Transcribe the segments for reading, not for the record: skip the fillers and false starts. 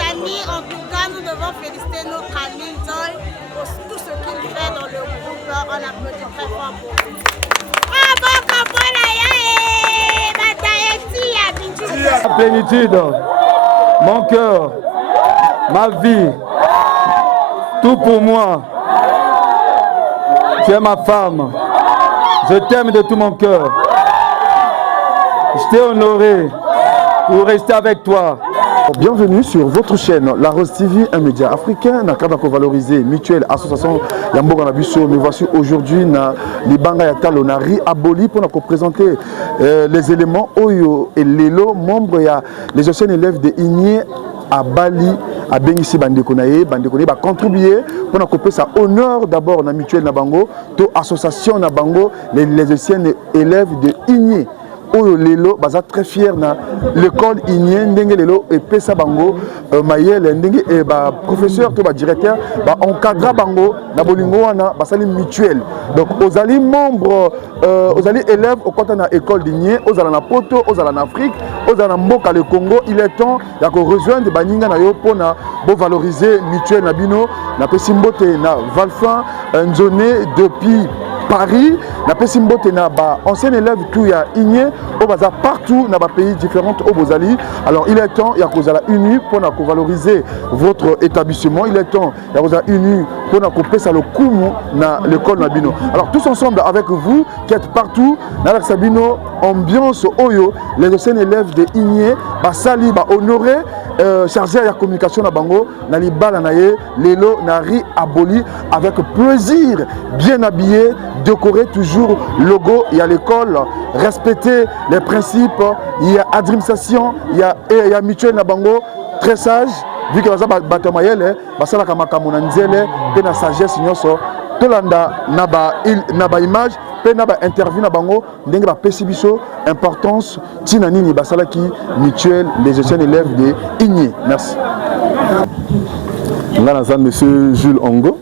amis, en tout cas, nous devons féliciter notre ami Zoy pour tout ce qu'il fait dans le groupe. On applaudit très fort pour lui. La plénitude, mon cœur, ma vie, tout pour moi. Tu es ma femme. Je t'aime de tout mon cœur. Je t'ai honoré pour rester avec toi. Bienvenue sur votre chaîne, La Rose TV, un média africain. Nous avons valorisé Mutuelle Association Yamboga Nabiso. Nous voici aujourd'hui dans Libanga Yatalo, na Ri Aboli pour nous présenter les éléments Oyo et Lelo, membres les anciens élèves de Igné à Bali, à Bengissi Bandekonaye, va contribuer pour nous couper sa honneur d'abord dans Mutuelle Nabango, to association Nabango, les anciens élèves de Igné. Oyo lelo baza très fier na l'école Igné ndenge lelo et pesa bango mayele ndenge et ba professeur to ba directeur ba encadra bango na bolingo wana basali mutuelle. Donc ozali membre ozali élève au côté na école d'Igné, ozala na poto, ozala na Afrique, ozala na mboka le Congo, il est temps ya ko rejoindre baninga na yo pona bo valoriser mutuelle na bino na pesimbote na Valfin nzone depuis Paris, na pesimbote na ba ancien élève tout ya Igné au bazar partout dans les pays différents au Bozali. Alors il est temps, il y a cause à la uni pour valoriser votre établissement. Il est temps, il y a cause à la uni pour couper ça le coup dans l'école Nabino. Alors tous ensemble avec vous qui êtes partout dans la Sabino, ambiance Oyo, les anciens élèves de Igné, Basali, honoré. Chargé à la communication na bango na libala na ye lelo na Ri Aboli avec plaisir, bien habillé, décoré toujours logo, il y a l'école, respecter les principes, il y a administration, il y a mutuelle na bango très sage vu que baza batamayele basala kama kamona nzele pe na sagesse nyonso tolanda na ba image pe na ba interview na bango ndenge ba pesi biso importance tina nini basala ki mutuelle les anciens élèves de Igné. Merci. Nga naza monsieur Jules Ongo,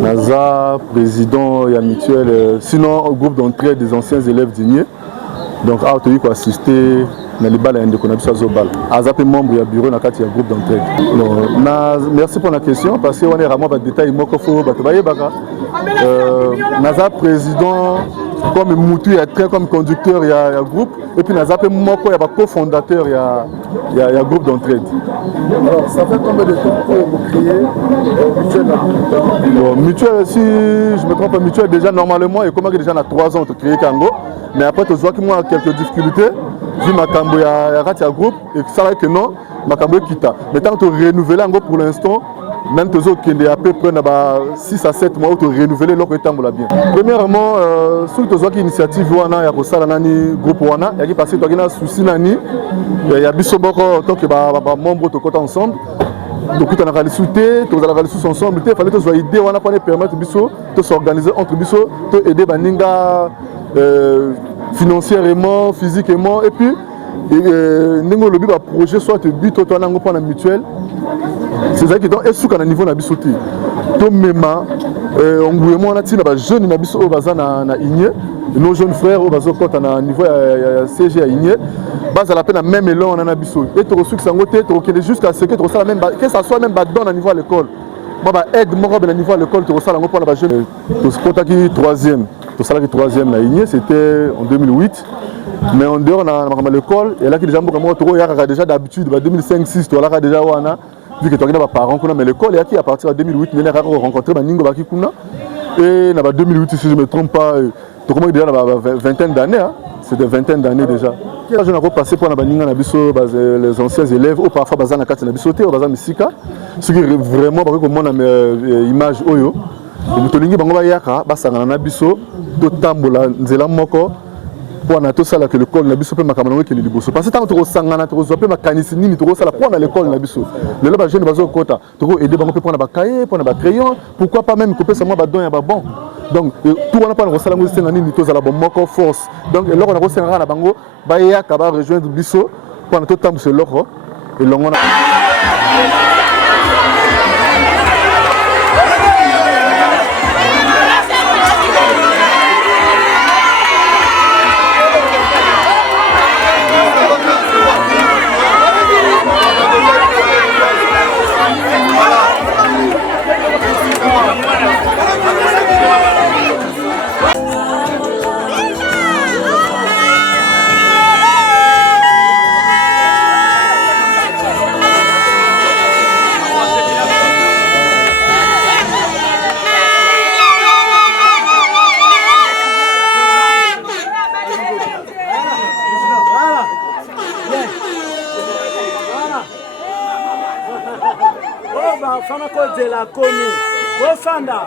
naza président ya mutuelle sinon au groupe d'entraide des anciens élèves d'Igné. Donc a tenu ko assister na libala ya ndeko na biso azobala azape membre ya bureau na kati ya groupe d'entraide. Merci pour la question parce que on est vraiment ba détail moko fo bato bayebaka naza président comme Moutou est très comme conducteur il y a groupe et puis nazape moko ya ba cofondateur il y a groupe d'entraide. Alors ça fait combien de temps que vous créez mutuelle? Bon, mutuelle si je me trompe pas mutuelle déjà normalement et comment déjà on a 3 ans de créer Kango mais après tu vois que moi quelques difficultés vu ma cambo ya ratia groupe et ça va que non ma cambo quitta mais tant que renouveler encore pour l'instant même tous autres qui est à peu près 6 à 7 mois pour renouveler leur temps bien. Premièrement surtout toi qui initiative wana ya kosala nani groupe wana ya qui passer toi qui na souci nani ya biso boko tant que ba membre to côté ensemble donc on a réalisé tous allons réaliser ensemble il fallait que idée wana pour permettre biso de s'organiser entre biso to aider baninga financièrement, physiquement et puis nous le but à projet soit le but toi n'ango pas la mutuelle c'est ça qui donc est sous qu'à niveau na biso ti to mema on a tina ba jeune na biso baza na Igné nos jeunes frères au bazo kota na niveau ya CG à Igné base à la peine même élan on a biso et to reçu que sango te to que jusqu'à ce que to ça même que ça soit même ba dans à niveau à l'école baba aide mon robe à niveau à l'école to ça lango pour la jeune to spota qui 3e tout ça qui 3e na Igné c'était en 2008 mais en dehors on a l'école et là qui déjà déjà d'habitude 2005-6 toi là déjà wana vu que tu as des parents qu'on a mais l'école et qui à partir de 2008 on a rencontré Ningo Baki Kuna et dans 2008 si je ne me trompe pas tu commences déjà dans vingtaine d'années c'est des vingtaines d'années déjà je n'ai pas passé pour les anciens élèves ou parfois bazan na kati na bisoté ou bazan misika ce qui vraiment parce que moi na image oyo mutolingi bango bayaka basangana na biso to tambola nzela moko pour tout ça que l'école na biso pe makamana qui liboso parce que tant to sangana to zo pe makanisi nini to ça pour l'école na biso le ba jeune bazo kota to aider bango pe pour na ba cahier pour na ba crayon pourquoi pas même couper ça moi ba don ya ba bon donc tout on a pas na sala ngo senga nini to za la bon moko force donc là on a senga na bango ba ya ka ba rejoindre biso pour na to tambo ce loko et longo na bafana kozela komi bofanda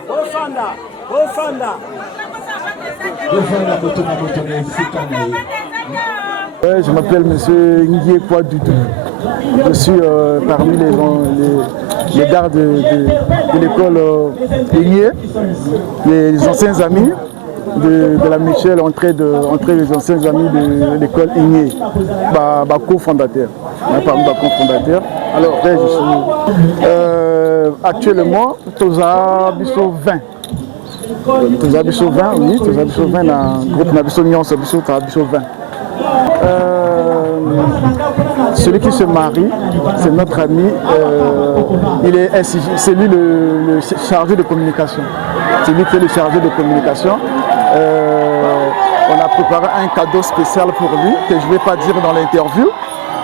Je m'appelle monsieur Nguye Kouadoudou. Je suis parmi les gardes de l'école Nguye, les anciens amis de la mutuelle, entrée les anciens amis de l'école Nguye, co-fondateur. Co-fondateur. Alors après, je suis actuellement Toza Bisso 20. Toza Bisso 20, oui, Toza Bisso 20 dans le groupe Nabisso Nyon, Bisso 20. Celui qui se marie, c'est notre ami, c'est lui le chargé de communication. C'est lui qui est le chargé de communication. On a préparé un cadeau spécial pour lui, que je ne vais pas dire dans l'interview,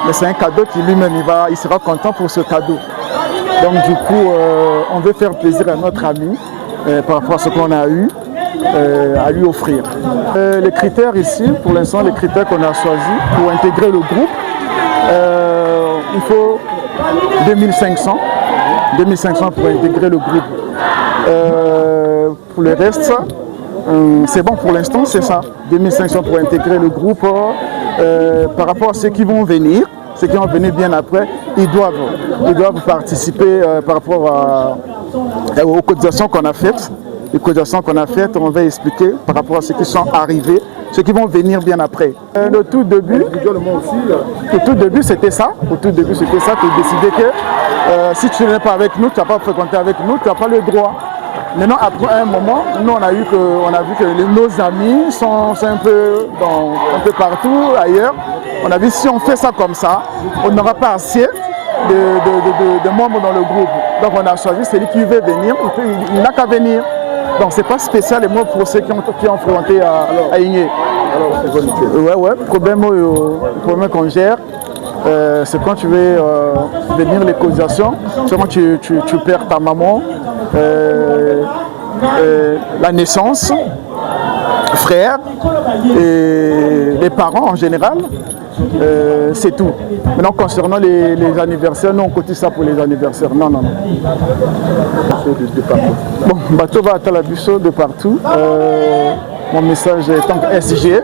mais c'est un cadeau qui lui-même, il sera content pour ce cadeau. Donc du coup, on veut faire plaisir à notre ami par rapport à ce qu'on a eu. À lui offrir. Les critères ici, pour l'instant, les critères qu'on a choisis pour intégrer le groupe, il faut 2500 pour intégrer le groupe. Pour le reste, c'est bon pour l'instant, c'est ça. 2500 pour intégrer le groupe. Par rapport à ceux qui vont venir, bien après, ils doivent participer par rapport aux cotisations qu'on a faites. Les cotisations qu'on a faites, on va expliquer par rapport à ceux qui sont arrivés, ceux qui vont venir bien après. Le tout début, c'était ça. Au tout début, c'était ça, tu décidais que si tu n'es pas avec nous, tu n'as pas fréquenté avec nous, tu n'as pas le droit. Maintenant, après un moment, nous, on a vu que nos amis sont un peu partout, ailleurs. On a vu si on fait ça comme ça, on n'aura pas assez de membres dans le groupe. Donc, on a choisi celui qui veut venir, il n'a qu'à venir. Donc c'est pas spécial et moi pour ceux qui ont fréquenté à Nguye. Ouais, le problème qu'on gère, c'est quand tu veux venir les cotisations, c'est quand tu perds ta maman, la naissance, frère et les parents en général. C'est tout. Maintenant, concernant les anniversaires, nous on cotise ça pour les anniversaires. Non. Bon, bateau va à la Bisso de partout. Mon message est tant que SG.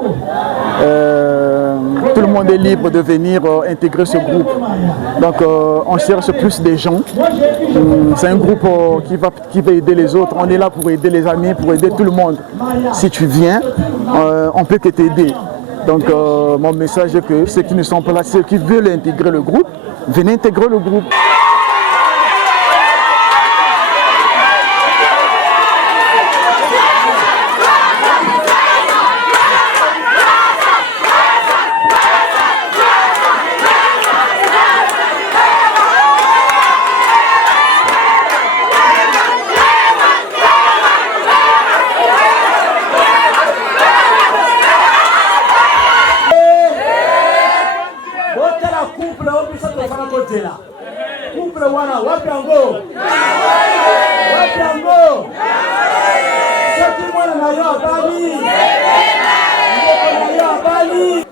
Tout le monde est libre de venir intégrer ce groupe. Donc, on cherche plus des gens. C'est un groupe qui va aider les autres. On est là pour aider les amis, pour aider tout le monde. Si tu viens, on peut que t'aider. Donc mon message est que ceux qui ne sont pas là, ceux qui veulent intégrer le groupe, venez intégrer le groupe.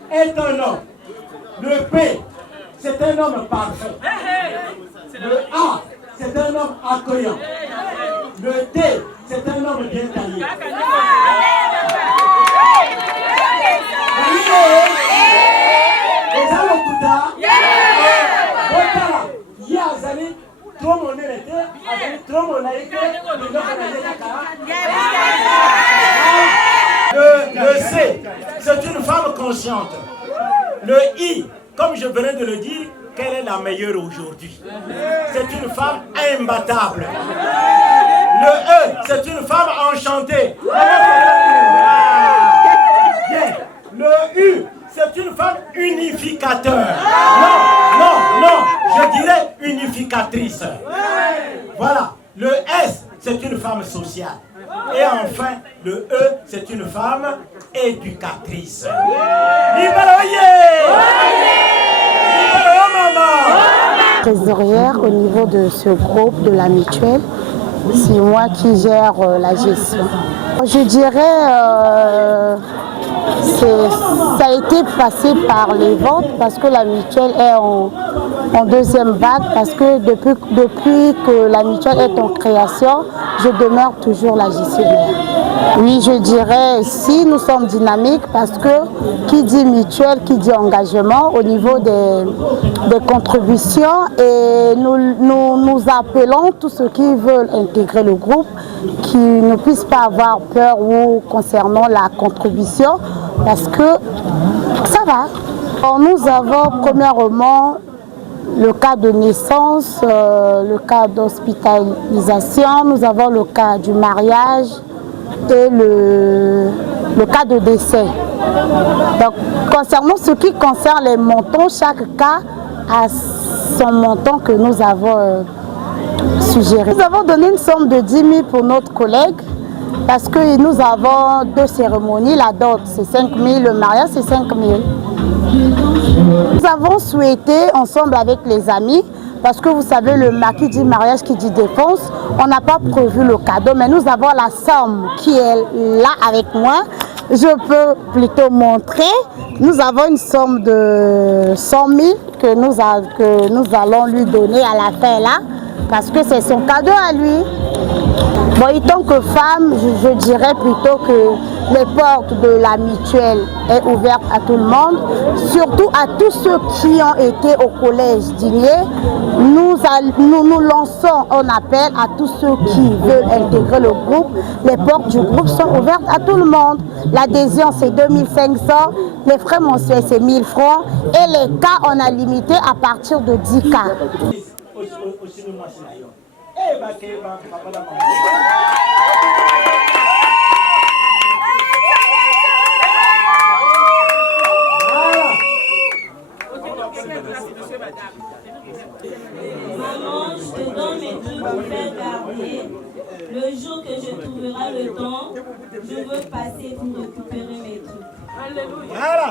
Est un homme. Le P, c'est un homme parfait. Le A, c'est un homme accueillant. Le T, c'est un homme bien taillé. Le C, c'est une femme consciente. Le I, comme je venais de le dire, quelle est la meilleure aujourd'hui? C'est une femme imbattable. Le E, c'est une femme enchantée. Le U, c'est une femme unificateur. Non, je dirais unificatrice. Voilà. Le S, c'est une femme sociale. Et enfin, le E, c'est une femme éducatrice. Trésorière au niveau de ce groupe de la mutuelle, c'est moi qui gère la gestion. Je dirais ça a été passé par les ventes parce que la mutuelle est en deuxième vague parce que depuis que la mutuelle est en création, je demeure toujours la gestionnaire. Oui, je dirais si nous sommes dynamiques parce que qui dit mutuelle, qui dit engagement au niveau des contributions et nous appelons tous ceux qui veulent intégrer le groupe qui ne puissent pas avoir peur ou concernant la contribution parce que ça va. Alors, nous avons premièrement le cas de naissance, le cas d'hospitalisation, nous avons le cas du mariage et le cas de décès. Donc, concernant ce qui concerne les montants, chaque cas a son montant que nous avons suggéré. Nous avons donné une somme de 10 000 pour notre collègue parce que nous avons 2 cérémonies, la dot c'est 5 000, le mariage c'est 5 000. Nous avons souhaité, ensemble avec les amis, parce que vous savez, le qui dit mariage, qui dit défense, on n'a pas prévu le cadeau, mais nous avons la somme qui est là avec moi. Je peux plutôt montrer. Nous avons une somme de 100 000 que nous allons lui donner à la fin là, parce que c'est son cadeau à lui. Bon, en tant que femme, je dirais plutôt que les portes de la mutuelle est ouverte à tout le monde, surtout à tous ceux qui ont été au collège d'Igné. Nous lançons un appel à tous ceux qui veulent intégrer le groupe. Les portes du groupe sont ouvertes à tout le monde. L'adhésion c'est 2500, les frais mensuels c'est 1000 francs et les cas on a limité à partir de 10 cas. Maman, je te donne mes trucs pour faire garder. Le jour que je trouverai le temps, je veux passer pour récupérer mes trucs. Voilà.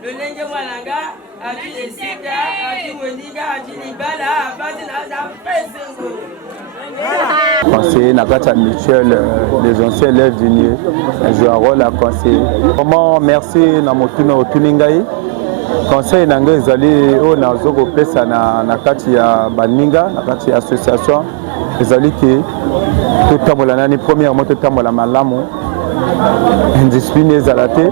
Le lenge walanga ati esika ati weniga ati libala abati na pesengo. Conseiller Nakata Mutuelle, les anciens élèves du NIE, jouent un rôle à conseiller. Comment merci Namotuna Otuningai. Conseil Nanga Ezali o Nazoko Pesa Nakati ya Baninga, Nakati ya association. Ezali ki tout tambola nani premièrement tout tambola malamu. Indiscipline ezalate.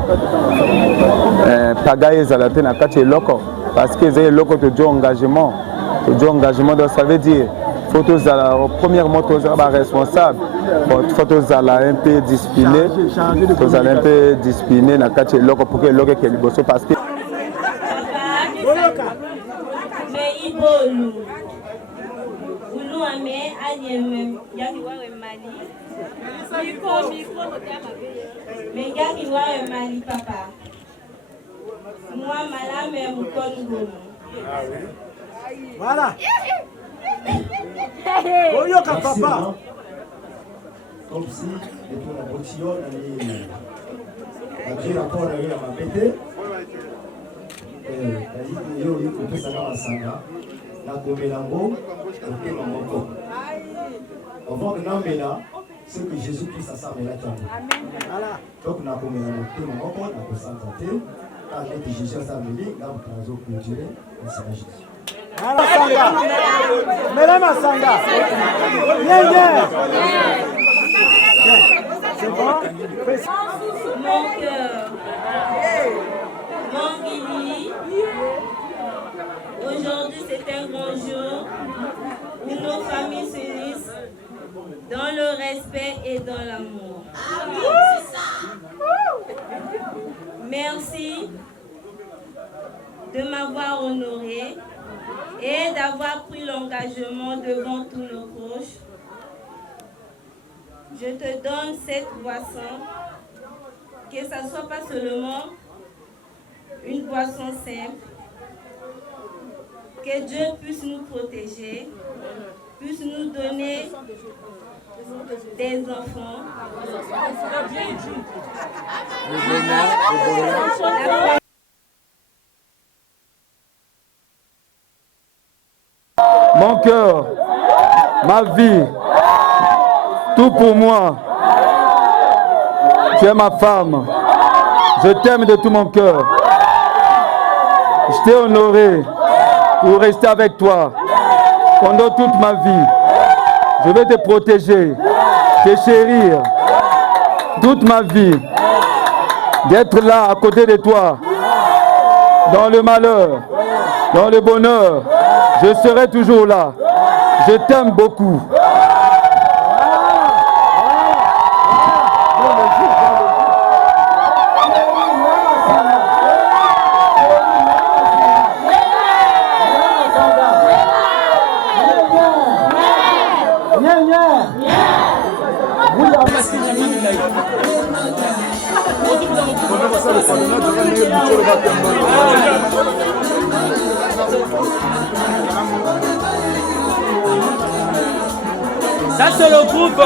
Pagaye ezalate Nakati loko. Parce que c'est loko de engagement. Donc ça veut dire premièrement, tu es responsable. Il faut que tu sois un peu discipliné. Tu sois un peu discipliné pour que l'autre ait le parce que. Mais Ibolu, Ulu Ame, Anyem, Yakiware Mali. Mais Yakiware Mali, papa. Moi, madame, et Mouton. Voilà. Oyoka papa. Comme si était la voiture d'aller rapport à la pété. Yo peut savoir sanga la komelango et mamoko. Avant de n'embêter ce que Jésus Christ a servi la terre. Voilà. Donc na komelango te mamoko na kosantate quand Jésus a servi là pour nous clôturer le Seigneur Jésus. Masanga. Mesdames Masanga. Bien. C'est bon? Mon cœur. Mon Guili. Aujourd'hui, c'est un grand jour où nos familles s'unissent dans le respect et dans l'amour. Merci de m'avoir honoré et d'avoir pris l'engagement devant tous nos proches. Je te donne cette boisson, que ça ne soit pas seulement une boisson simple, que Dieu puisse nous protéger, puisse nous donner des enfants. Mon cœur, ma vie, tout pour moi. Tu es ma femme. Je t'aime de tout mon cœur. Je t'ai honoré pour rester avec toi pendant toute ma vie. Je vais te protéger, te chérir toute ma vie, d'être là à côté de toi, dans le malheur, dans le bonheur. Je serai toujours là. Je t'aime beaucoup. Ça c'est le groupe.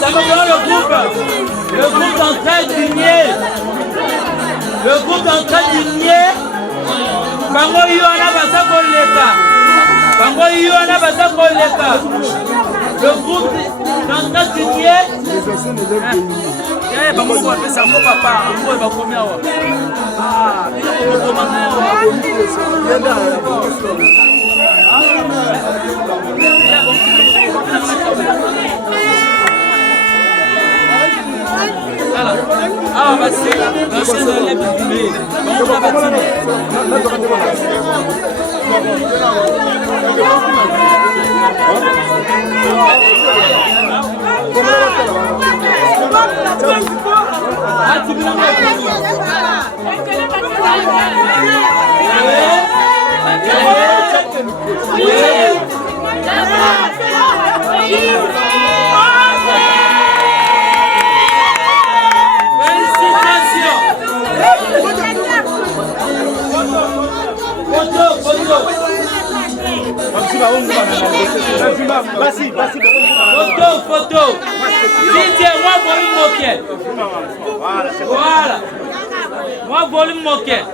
Ça me prend le groupe d'entraide d'unier. Le groupe d'entraide d'unier. Bango Yoana Basa Koleka. Bango Yoana Basa Koleka. Le groupe d'entraide d'unier. Bango Yoana Basa Koleka. Ah, bah c'est l'ancien de l'épidémie. Photo. Moi volume moquette. Voilà. Moi volume moquette.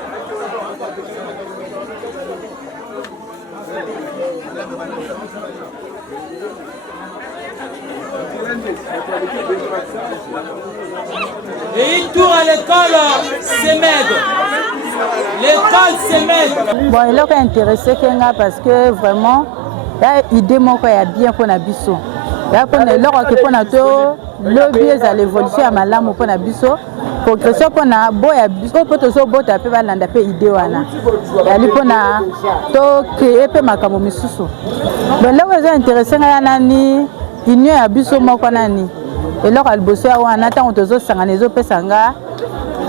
Et une tour à l'école Semed. L'école Semed. Bon, il est intéressé parce que vraiment, il y a une idée qui est bien pour la biso. Il y a l'évolution à malamu pour la biso. Progression pour la boya biso pour tous autres à faire l'anda pe idée wana. Il y a l'ipona to créer pe makamo misusu. Mais là où ils sont intéressés nani union à biso moko nani. Et là elle bosse wana tant tous sanga nezo pesanga.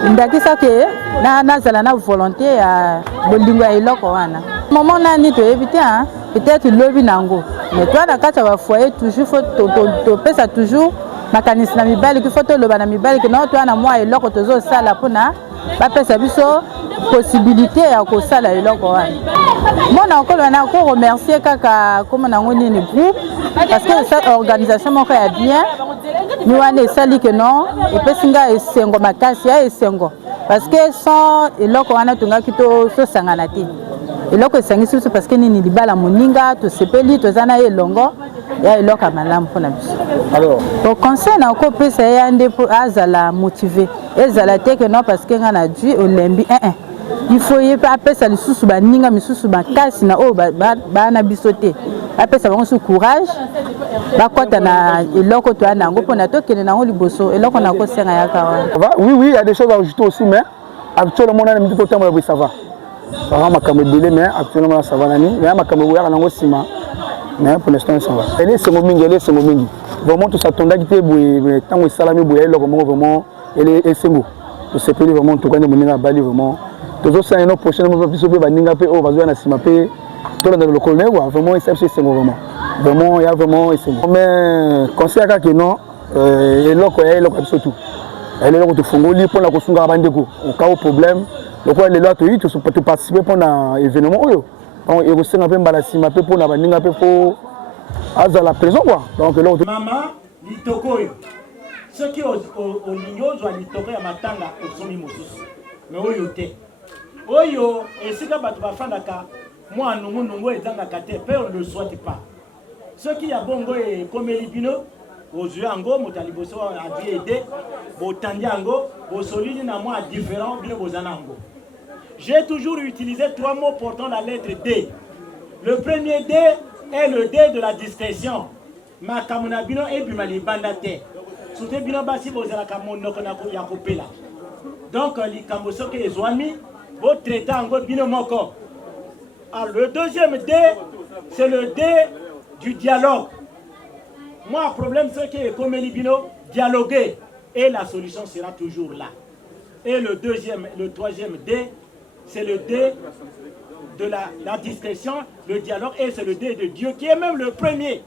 Ndakisa ke na zala na volonté ya bolingo ya iloko wana. Moment nani to éviter hein peut-être lobby nango. Mais toi na kata wa foyer toujours faut to pesa toujours makanisi na mibali ki faut to loba na mibali que non toi na moi iloko tozo sala pona ba pesa biso possibilité ya ko sala iloko wana. Moi na encore na ko remercier kaka comme na ngoni ni groupe parce que cette organisation moko ya bien ni wana sali que non et pesinga esengo makasi ya esengo parce que sans iloko wana tunga kito so sangana te. Eloko esangisi biso parce que nini libala moninga to sepeli to zana elongo ya eloko malamu pona biso. Alors au conseil na ko pesa ya nde pour azala motivé ezala te que non parce que ngana dû olembi il faut y apesa lisusu baninga misusu bakasi na o bana biso te apesa bango su courage bakwata na eloko to ana ngo pona to kene na ngo liboso eloko na ko senga ya kawa. Oui, il y a des choses à ajouter aussi, mais actuellement on a mis tout le temps ça va. Ça va, mais actuellement ça va. Mais pour l'instant ça va. C'est mon vraiment tout ça tonda qui est tant que salami boye vraiment elle est beau. C'est plus vraiment tout quand on bali vraiment. Tous ça une prochaine fois plus be baninga pe o bazwa na sima pe tout dans le colonel vraiment c'est vraiment. Vraiment il y a vraiment c'est mais conseil à que non et loko surtout. Elle est là pour te fongoli pour la kosunga bandeko. Au cas où problème donc les lois tu peux participer pour un événement on est aussi un peu embarrassé mais pour na baninga pe pour à la prison quoi donc là maman litokoyo ce qui au ligno zo litoko ya matanga osomi mosusu mais oyo te oyo esika bato bafandaka moi nungu ezanga kate pe on ne le souhaite pas ce qui a bongo et comme libino bozwi yango moto ya liboso azwi aide botandi yango bosolili na mwa différent bino bozana yango. J'ai toujours utilisé 3 mots portant la lettre D. Le premier D est le D de la discrétion. Makamuna bino ebima libanda te. Soute bino basi bozalaka monoko na ya kopela. Donc likambo soki ezwami bo traiter yango bino moko. Alors le deuxième D c'est le D du dialogue. Moi, le problème, c'est que comme Libino, dialoguer et la solution sera toujours là. Et le troisième D, c'est le D de la discrétion, le dialogue, et c'est le D de Dieu qui est même le premier.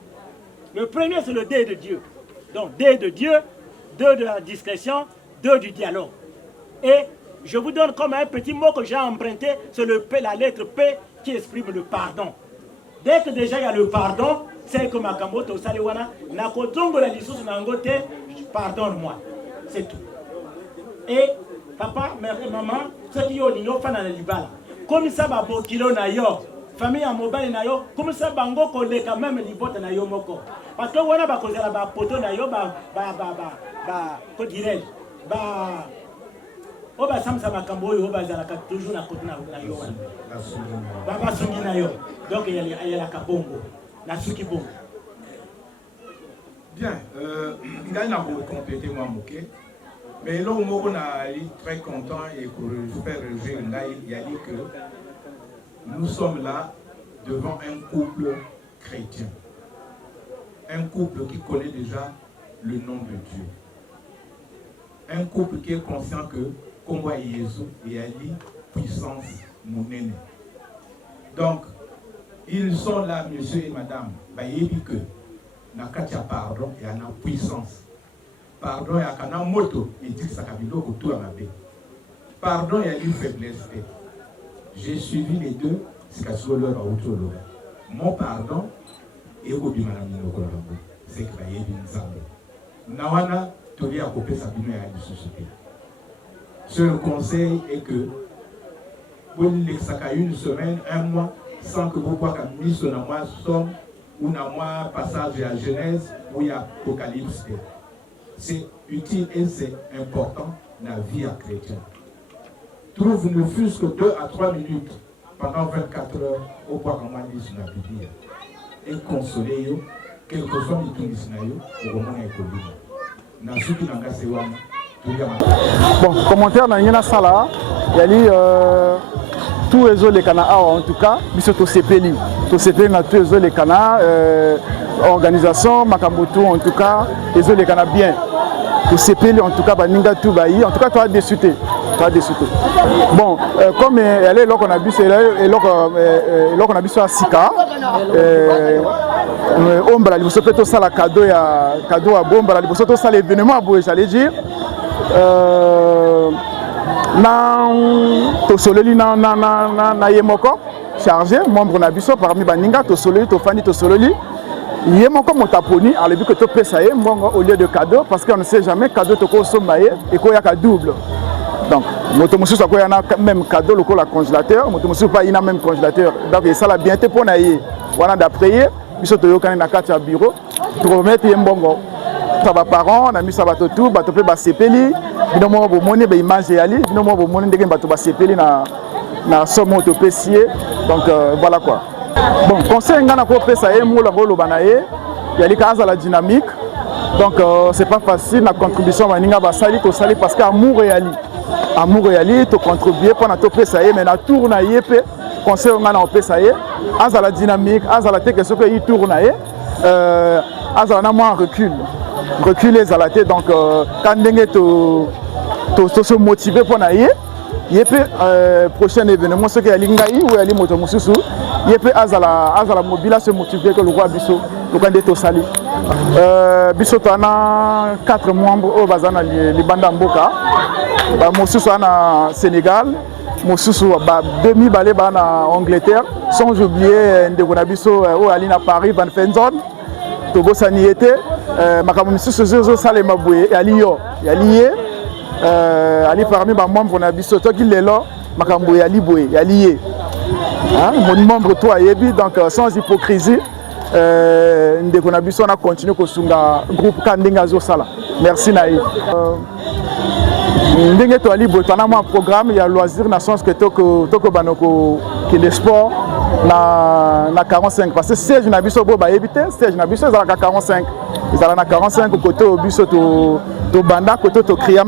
Le premier, c'est le D de Dieu. Donc, D de Dieu, 2 de la discrétion, 2 du dialogue. Et je vous donne comme un petit mot que j'ai emprunté, c'est la lettre P qui exprime le pardon. Dès que déjà il y a le pardon, c'est que makambo to saliwana na kotongo la lisusu na ngote, pardonne-moi. C'est tout. Et papa, mère et maman, ceux qui ont l'igno fan na libala. Comme ça ba bokilo na yo, famille à mobile na yo, comme ça bango kolé quand même libota na yo moko. Parce que wana ba kozala ba poto na yo ba ko dirais ba oba samsa makambo yo ba zala toujours na côté na yo wana. Baba sungi na yo. Donc il y a la kabongo. Bien, il y a complété moi moqué. Mais là où on est très content et pour faire réjouir, il y a dit que nous sommes là devant un couple chrétien. Un couple qui connaît déjà le nom de Dieu. Un couple qui est conscient que comme voit Jésus, il y a dit puissance monnaie. Donc, ils sont là, monsieur et madame, il dit que na katia pardon et na puissance. Pardon et na moto, il dit que ça kabilo autour à ma bé. Pardon et une faiblesse. J'ai suivi les deux, c'est qu'à ce leur autour. Mon pardon et au bimana no kolabo, c'est que la yebi nzambe. Nawana toli a copé sabino et a société. Seul conseil est que pour l'exaka une semaine, un mois, sans que vous voyez mis sur la mois somme ou na mois passage à Genèse ou à Apocalypse. C'est utile et c'est important dans la vie chrétienne. Trouve ne fût-ce que 2 à 3 minutes pendant 24 heures au point qu'on m'a dit sur la Bible et consoler yo, quel que soit les touristes au moment où na suki na ngasewana. Bon, commentaire dans Yena Sala, il y a dit tous les Canada en tout cas, mais surtout CPLI. Tous les Canada, organisation, Makamoto en tout cas, les Canada bien. Tous CPLI en tout cas, Baninga Toubaï, en tout cas, tu as déçuté. Bon, comme elle est là qu'on a vu, c'est là qu'on a vu sur Sika. Ombra, il faut peut-être ça la cadeau à Bombra, il faut peut-être ça l'événement à Boé, j'allais dire. Tosoleli na yemoko chargé membre na biso parmi baninga tosoleli tofani tosoleli yemoko motaponi alors vu que to pesa ye mbongo au lieu de cadeau parce qu'on ne sait jamais cadeau to ko somba ye et ko yaka double. Donc moto mususu ko yana même cadeau le la congélateur moto mususu pas ina même congélateur donc ça la bien te pona ye wana d'après ye biso to yokana na kati ya bureau to remettre ye mbongo ça va parents na mis ça va tout ba to pe ba sepeli bino mo bo moni ba image yali bino mo bo moni ndenge ba to ba sepeli na somo to pesier donc voilà quoi. Bon conseil ngana ko pesa ye mo la bolo banaye yali kaza la dynamique donc c'est pas facile la contribution baninga ba sali to sali parce que amour yali to contribuer pour na to pesa ye mais na tour na yepé conseil ngana o pesa ye aza la dynamique aza la teke soke yi tour na ye aza na moins reculer à la tête donc quand to se motiver pour naïe yepé prochain événement ce qui est lingai ou ali moto mususu yepé azala mobile se motiver que le roi biso to kande to sali biso to na 4 membres au bazana libanda mboka ba mususu na Sénégal mususu ba demi balé ba na Angleterre sans oublier ndeko na biso au ali na Paris Van Fenzon to bosani été makambo misusu zo sale mabwe aliyo yaliye ali parmi ba membre na biso to ki lelo makambo yali boye yaliye hein mon membre toi yebi donc sans hypocrisie ndeko na biso na continuer kosunga groupe Kandinga Zosala. Merci Naï. Ndenge to ali botana mo programme ya loisir na sens que toko banoko ki le sport na 45 parce que siège na biso bo ba éviter siège na biso ezala 45 ezala na 45 côté biso to banda côté to créer